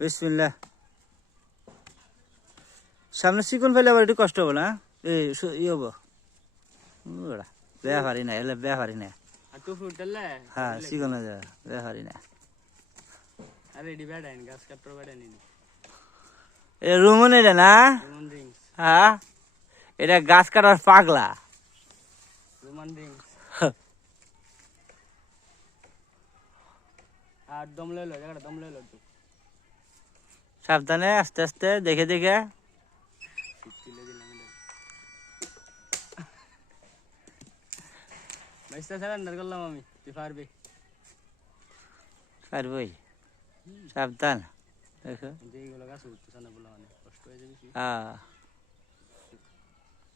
বিসমিল্লাহ। সামনে চিকন ফেলে আবার একটু কষ্ট হবো না, এই ইয়ে হবো বেয়া পারি না, এলে বেয়া পারি না। হ্যাঁ চিকন হয়ে যাবে, বেয়া পারি না। এটা রুমন, এটা না? হ্যাঁ, এটা গাছ কাটার পাগলা। সাবধানে, আস্তে আস্তে, দেখে দেখে। করলাম আমি, তুই পারবি? পারবই, সাবধান দেখো। যেগুলো গাছ উঠতেছে না বলে মানে কষ্ট হয়ে যাবে। হ্যাঁ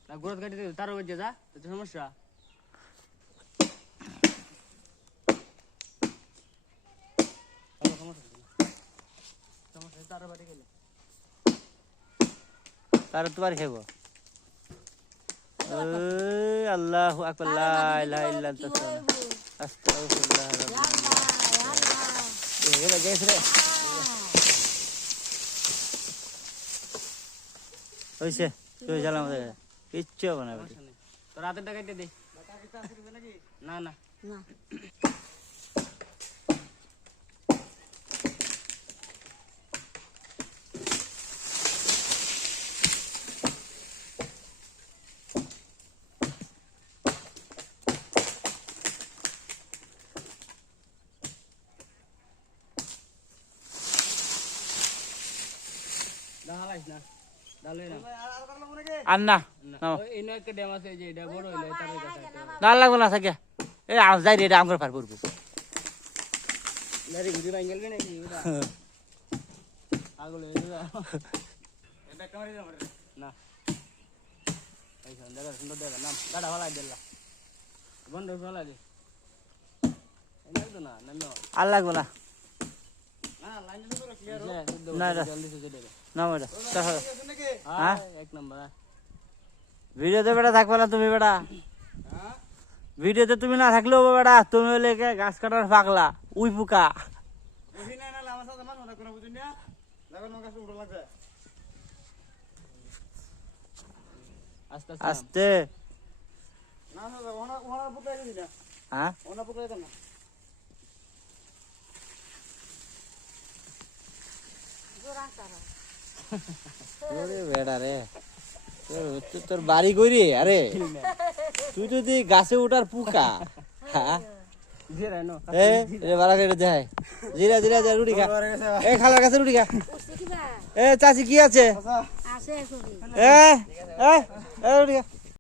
না গোড়াত কাটি দে, তারও বেজে যা, তো সমস্যা। তার তো বাড়ি খাবো। আল্লাহু আকবার, লা ইলাহা ইল্লাল্লাহ, আস্তাগফিরুল্লাহ। এগুলো গ্যাস রে হইছে, তুই জ্বালা আমাদের কিচ্ছু হবে না। তোর হাতের টাকাইতে দে। না না না, না লাগবো না থাকে, এই যাই রে, এটা আমার পার করবো। আর লাগবো না, ভিডিওতে বেটা থাকবে না তুমি, বেটা ভিডিওতে তুমি না থাকলেও বেটা, তুমি হলে গাছ কাটার পাগলা, উই পোকা। আস্তে হ্যাঁ, বেড়া রে তোর বাড়ি করি। আরে তুই যদি গাছে ওঠার পোকা। হ্যাঁ জিরা জিরা যা, রুটি খা, এ খালার কাছে রুটি খা। এ চাচি কি আছে, রুটি খা।